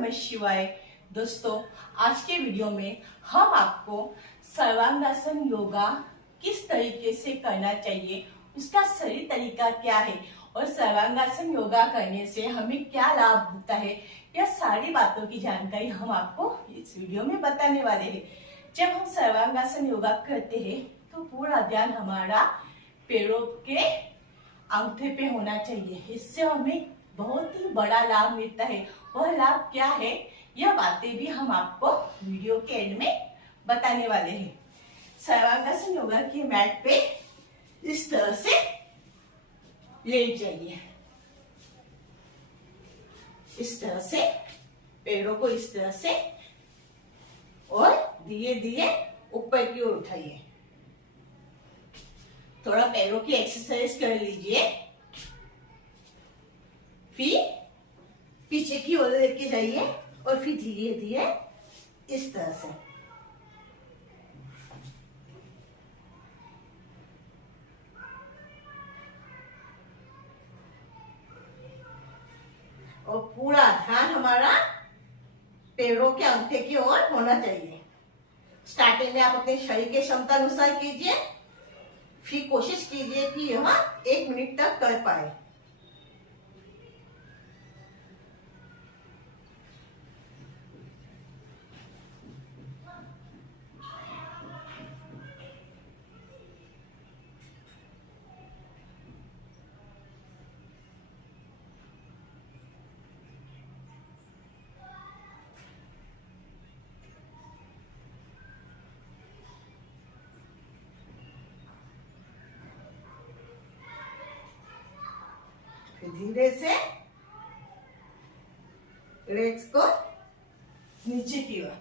नमः शिवाय। दोस्तों, आज के वीडियो में हम आपको सर्वांगासन योगा किस तरीके से करना चाहिए, उसका सही तरीका क्या है और सर्वांगासन योगा करने से हमें क्या लाभ होता है, यह सारी बातों की जानकारी हम आपको इस वीडियो में बताने वाले हैं। जब हम सर्वांगासन योगा करते हैं तो पूरा ध्यान हमारा पैरों के अंगूठे पे होना चाहिए। इससे हमें बहुत ही बड़ा लाभ मिलता है। वह लाभ क्या है, यह बातें भी हम आपको वीडियो के एंड में बताने वाले हैं। सर्वांगासन योगा की मैट पे इस तरह से लेट जाइए। इस तरह से पैरों को इस तरह से और धीरे धीरे ऊपर की ओर उठाइए। थोड़ा पैरों की एक्सरसाइज कर लीजिए। फिर पीछे की ओर लेके जाइए और फिर धीरे धीरे इस तरह से। और पूरा ध्यान हमारा पैरों के अंगूठे की ओर होना चाहिए। स्टार्टिंग में आप अपने शरीर के क्षमता अनुसार कीजिए, फिर कोशिश कीजिए कि यह 1 मिनट तक कर पाए। धीरे से लेग्स को नीचे की ओर,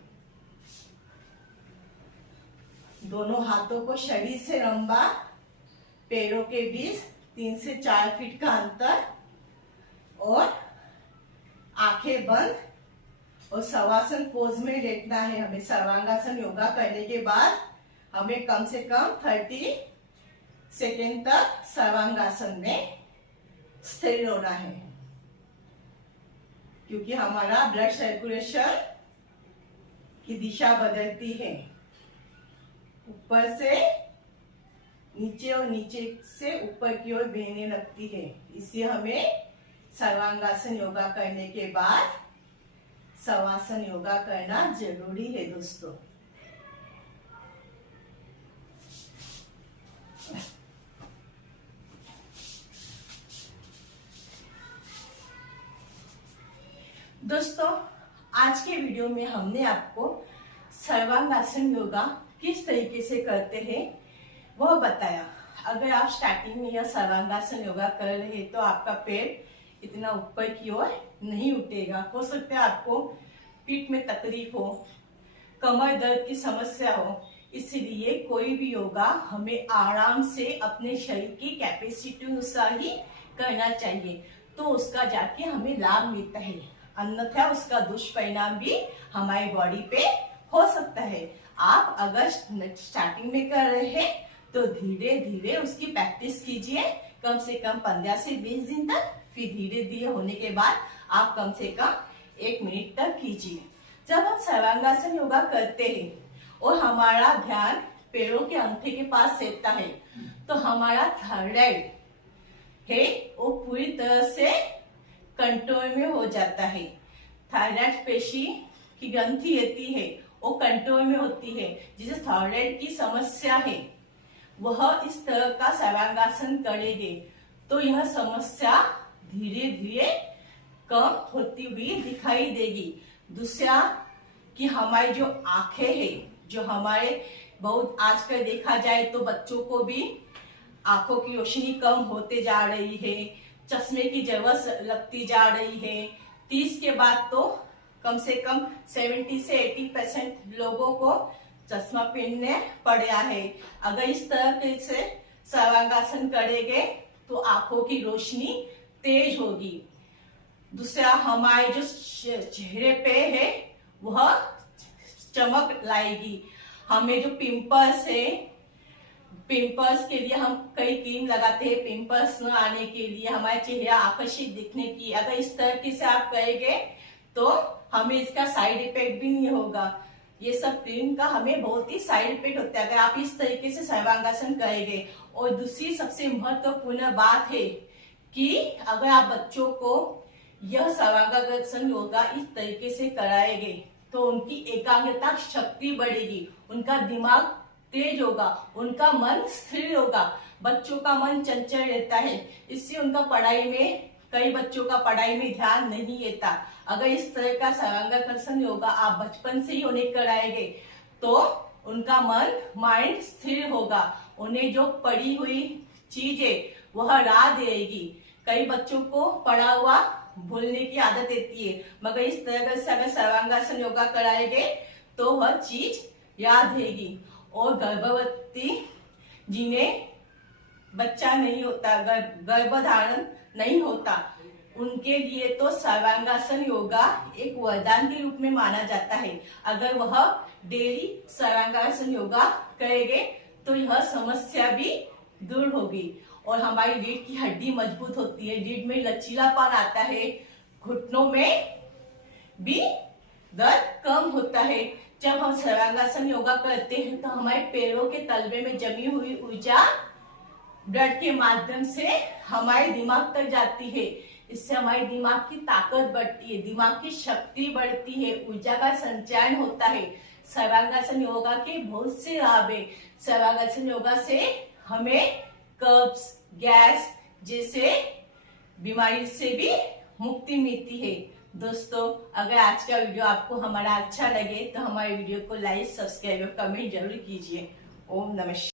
दोनों हाथों को शरीर से लंबा, पैरों के बीच 3 से 4 फीट का अंतर और आंखें बंद और शवासन पोज में लेटना है हमें। सर्वांगासन योगा करने के बाद हमें कम से कम 30 सेकेंड तक सर्वांगासन में स्थिर होना है, क्योंकि हमारा ब्लड सर्कुलेशन की दिशा बदलती है। ऊपर से नीचे और नीचे से ऊपर की ओर बहने लगती है। इसलिए हमें सर्वांगासन योगा करने के बाद शवासन योगा करना जरूरी है दोस्तों। दोस्तों, आज के वीडियो में हमने आपको सर्वांगासन योगा किस तरीके से करते हैं वह बताया। अगर आप स्टार्टिंग में यह सर्वांगासन योगा कर रहे हैं तो आपका पैर इतना ऊपर की ओर नहीं उठेगा। हो सकता है आपको पीठ में तकलीफ हो, कमर दर्द की समस्या हो। इसलिए कोई भी योगा हमें आराम से अपने शरीर की कैपेसिटी अनुसार ही करना चाहिए, तो उसका जाके हमें लाभ मिलता है। अन्यथा उसका दुष्परिणाम भी हमारी बॉडी पे हो सकता है। आप अगर स्टार्टिंग में कर रहे हैं तो धीरे धीरे उसकी प्रैक्टिस कीजिए, कम से कम 15 से 20 दिन तक। फिर धीरे धीरे होने के बाद आप कम से कम 1 मिनट तक कीजिए। जब हम सर्वांगासन योगा करते हैं और हमारा ध्यान पैरों के अंगूठे के पास रहता है तो हमारा थायराइड है वो पूरी तरह से कंट्रोल में हो जाता है। थायराइड पेशी की ग्रंथि रहती है वो कंट्रोल में होती है। जिसे थायराइड की समस्या है वह इस तरह का सर्वांगासन करेंगे तो यह समस्या धीरे धीरे कम होती हुई दिखाई देगी। दूसरा कि हमारी जो आंखें हैं, जो हमारे बहुत आजकल देखा जाए तो बच्चों को भी आंखों की रोशनी कम होते जा रही है, चश्मे की जरूरत लगती जा रही है। 30 के बाद तो कम से कम 70 से 80% लोगों को चश्मा पहनने पड़ा है। अगर इस तरह से सर्वांगासन करेंगे तो आंखों की रोशनी तेज होगी। दूसरा, हमारे जो चेहरे पे है वह चमक लाएगी। हमें जो पिंपल्स है, पिंपल्स के लिए हम कई क्रीम लगाते हैं पिंपल्स न आने के लिए, हमारे चेहरा आकर्षित दिखने की। अगर इस तरीके से आप करेंगे तो हमें इसका साइड इफेक्ट भी नहीं होगा। ये सब क्रीम का हमें बहुत ही साइड इफेक्ट होता है अगर आप इस तरीके से सर्वांगासन करेंगे। और दूसरी सबसे महत्वपूर्ण बात है कि अगर आप बच्चों को यह सर्वांगासन योगा इस तरीके से कराएंगे तो उनकी एकाग्रता शक्ति बढ़ेगी, उनका दिमाग तेज होगा, उनका मन स्थिर होगा। बच्चों का मन चंचल रहता है, इससे उनका पढ़ाई में, कई बच्चों का पढ़ाई में ध्यान नहीं रहता। अगर इस तरह का सर्वांगासन योगा आप बचपन से ही उन्हें कराएंगे तो उनका माइंड स्थिर होगा, उन्हें जो पढ़ी हुई चीजें वह याद रहेगी। कई बच्चों को पढ़ा हुआ भूलने की आदत रहती है, मगर इस तरह से अगर सर्वांगासन योगा कराएंगे तो वह चीज याद रहेगी। और गर्भवती जिन्हें बच्चा नहीं होता, गर्भधारण नहीं होता, उनके लिए तो सर्वांगासन योगा एक वरदान के रूप में माना जाता है। अगर वह डेली सर्वांगासन योगा करेंगे तो यह समस्या भी दूर होगी और हमारी रीढ़ की हड्डी मजबूत होती है, रीढ़ में लचीलापन आता है, घुटनों में भी दर्द कम होता है। जब हम सर्वांगासन योगा करते हैं तो हमारे पैरों के तलवे में जमी हुई ऊर्जा ब्लड के माध्यम से हमारे दिमाग तक जाती है। इससे हमारे दिमाग की ताकत बढ़ती है, दिमाग की शक्ति बढ़ती है, ऊर्जा का संचयन होता है। सर्वांगासन योगा के बहुत से लाभ है। सर्वांगासन योगा से हमें कब्ज, गैस जैसे बीमारी से भी मुक्ति मिलती है। दोस्तों, अगर आज का वीडियो आपको हमारा अच्छा लगे तो हमारे वीडियो को लाइक, सब्सक्राइब और कमेंट जरूर कीजिए। ओम नमः।